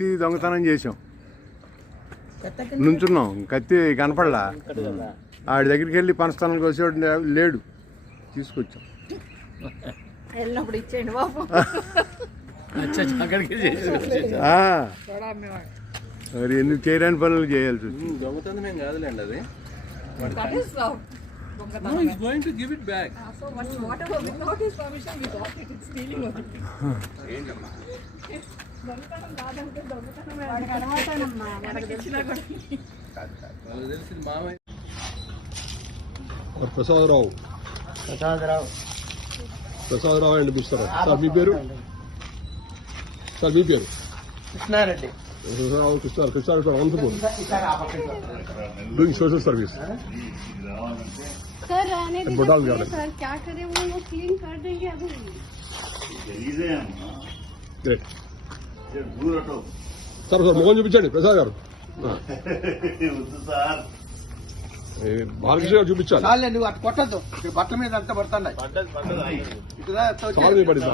కత్తి దొంగతనం చేసాం, నుంచున్నాం, కత్తి కనపడలా. ఆడి దగ్గరికి వెళ్ళి పనస్థానానికి వచ్చేవాడు లేడు, తీసుకొచ్చాం. వెళ్ళినప్పుడు ఇచ్చేయండి బాబు. మరి ఎందుకు చేయరాని పనులు చేయాల్సి వచ్చింది. దొంగతనం కాదులేండి అది. No, he's going to give it back. So whatever without his permission we got it. It's stealing only. దొంగతనం కాదంటే దొంగతనమే. వాడికి అలవాటేనమ్మా, మనకి ఇచ్చినా కూడా. వాళ్ళకి తెలిసింది మామయ్య. ప్రసాదరావు అండి మిస్టర్. సార్ మీ పేరు? సార్ మీ పేరు? Krishna Reddy. Krishna Reddy sir Anantapur, doing social service. Sir रहने दीजिए सर, क्या करें वो क्लीन कर देंगे अभी. Great sir. సార్ మొహం చూపించండి ప్రసాద్ గారు. బాలకృష్ణ గారు చూపించాలి. నువ్వు అటు కొట్టద్దు, బట్టల మీద అంతా పడుతున్నాయి. చాలా పడింది.